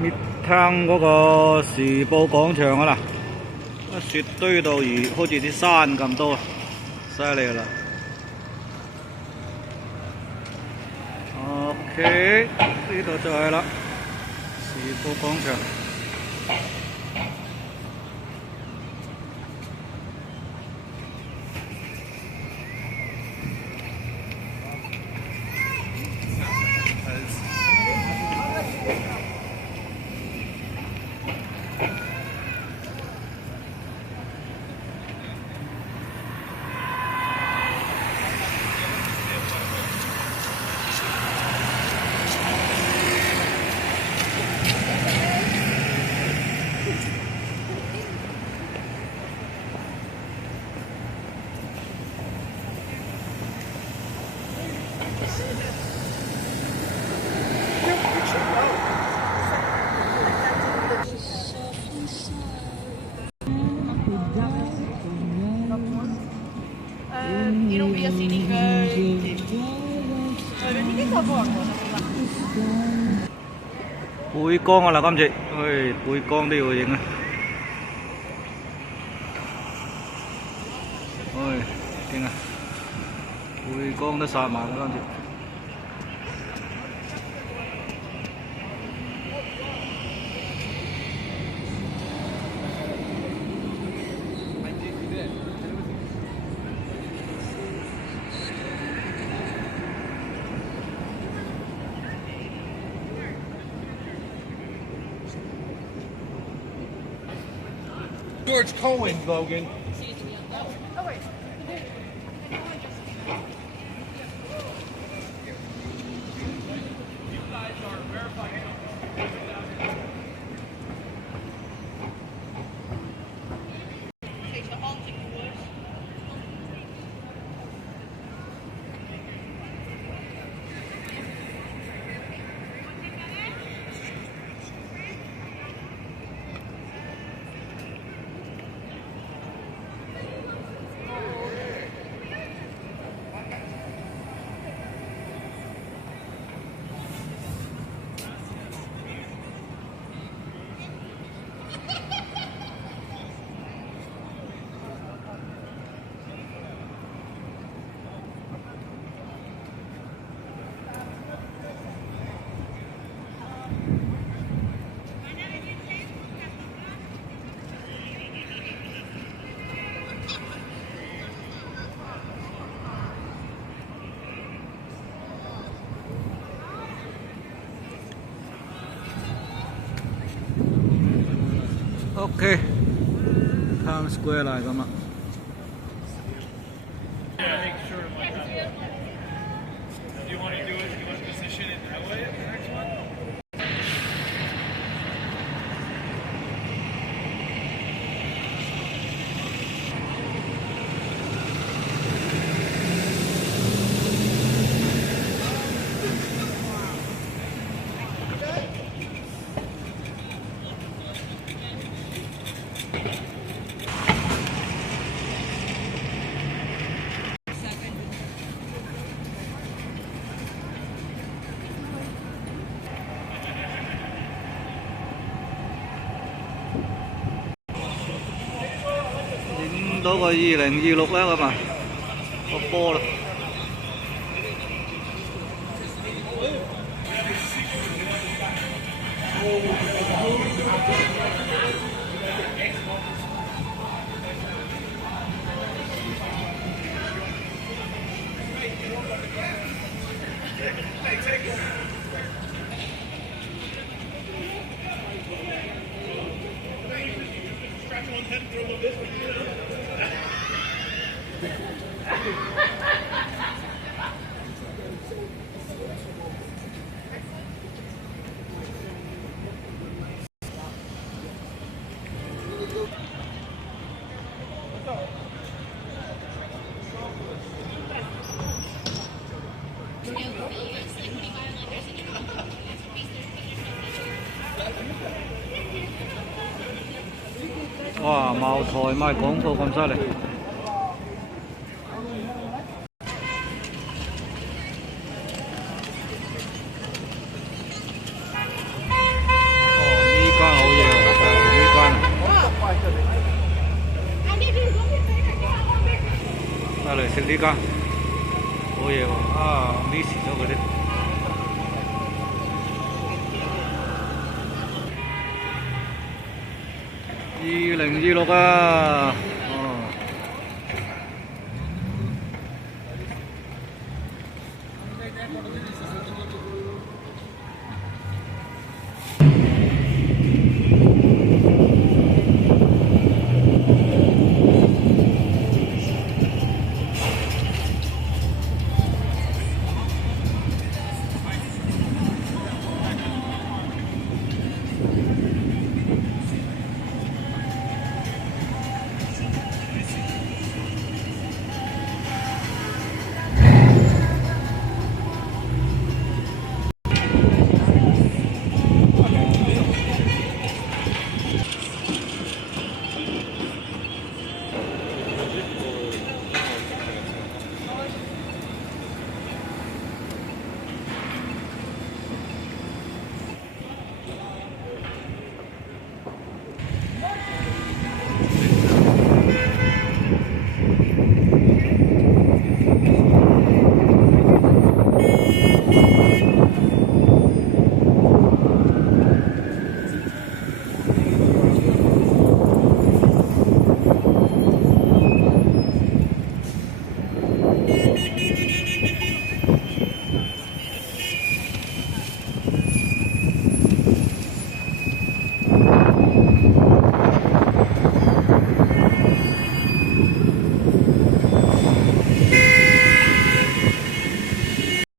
滅灘嗰個時報廣場啊嗱，雪堆到好似啲山咁多，犀利啦。OK， 呢度就係啦，時報廣場。Inom via Siniker. Hindi ko po ako. 背光啊啦，今次，背光都要影啊！勁啊！背光都殺埋啦，今次。George Cohen, Logan. Oh, wait. OK， Times Square 嚟咁啊！影到個2026啦咁啊，個波啦。哇！茅台賣廣告咁犀利。呢間，好嘢喎！啊，miss 咗佢啲。2026啊！